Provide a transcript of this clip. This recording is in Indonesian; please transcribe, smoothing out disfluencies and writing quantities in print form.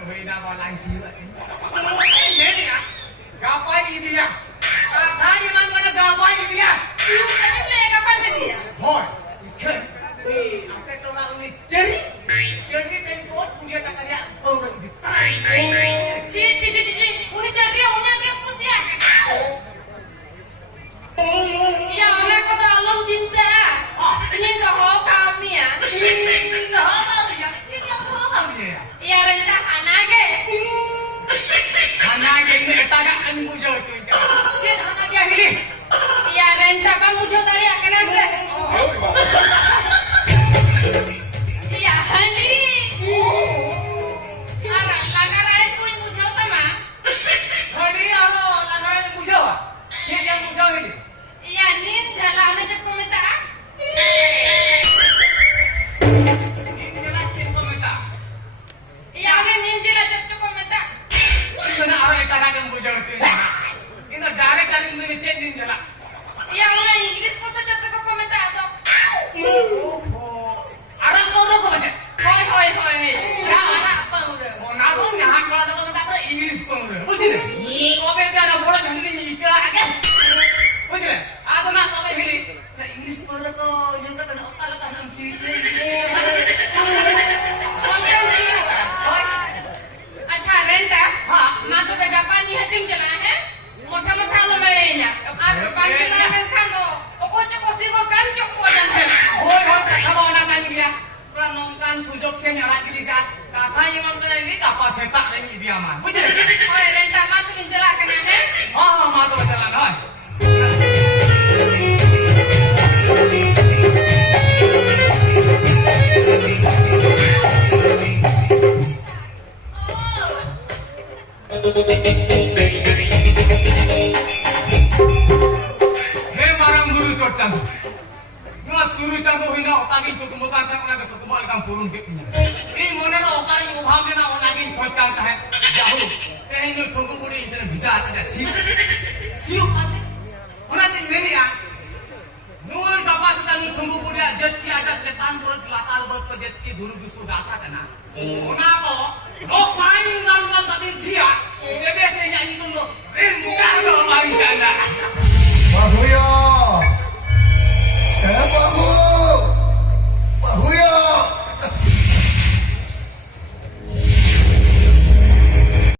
Hina ko lang siwa. Ini ya. Gapai ini dia. Katanya man mana gapai ini dia. Tadi beli kapan dia? Boy, ikan. Ni, apa tu orang ni? Jadi tengkot punya tak kaya orang di. Ci. Udah jadi udah dia pusia. Ya, orang kata Allah cinta. Ini kau kami ya. Ya rendah anake. Anake ini etaga anbujo itu. Sih anake ini. Ya rendah kamu jo tadi akan ase. Ya hani. Arai langarai kuin mujo tama. Hani alo langarai bujo. Siapa yang bujo ini? Ya nin jalan aja komenta. Ya udah nin jalan aja komenta. Mana orang etaga yang bujo itu? Ini direct kali ini cendin jalan. Ya udah Inggris kok saja ke komenta atau. Arang mau kau aja. Hoi. Ya anak apa udah? Oh, nato ni hak kalau tak kau tak English pun udah. Betul? Kau beda ada bola jadi ni ika aja. Betul? Aku nak tahu ini. Na English pun kau yang tak kena akal kan am si. अच्छा रेंटा हाँ माँ तो बेटा पानी हटिंग चला है मोटा लो मेरे इन्हें आज पानी लाने खान दो ओको कोसी को काम चुप हो जाता है Hoi kata mau nak kan dia. Sekarang nongkan sujud saya nyala kiri kan. Katanya mau kena ini apa setak ini dia mah. Betul? ओए रेंटा माँ तो निजला करना है Mah tu jalan oi. Hei marang guru corcan. Nggak guru candu hina otagi tu kemutan tak nak ketemu ikan purun kitnya. Ini mana nak otagi ubah kena otagi corcan kah? Jauh. Ini tunggu budi ini bicara ada siu ada. Orang tinggal ni ya. Nur kapasitas ni tunggu budi jeti aja cetan buat latar buat jeti dulu dusu dasa kena. Ona ko, no paling ngalungan tapi sia. Biasanya itu no, enggak no paling kena. Bahuyo. Kenapa bu?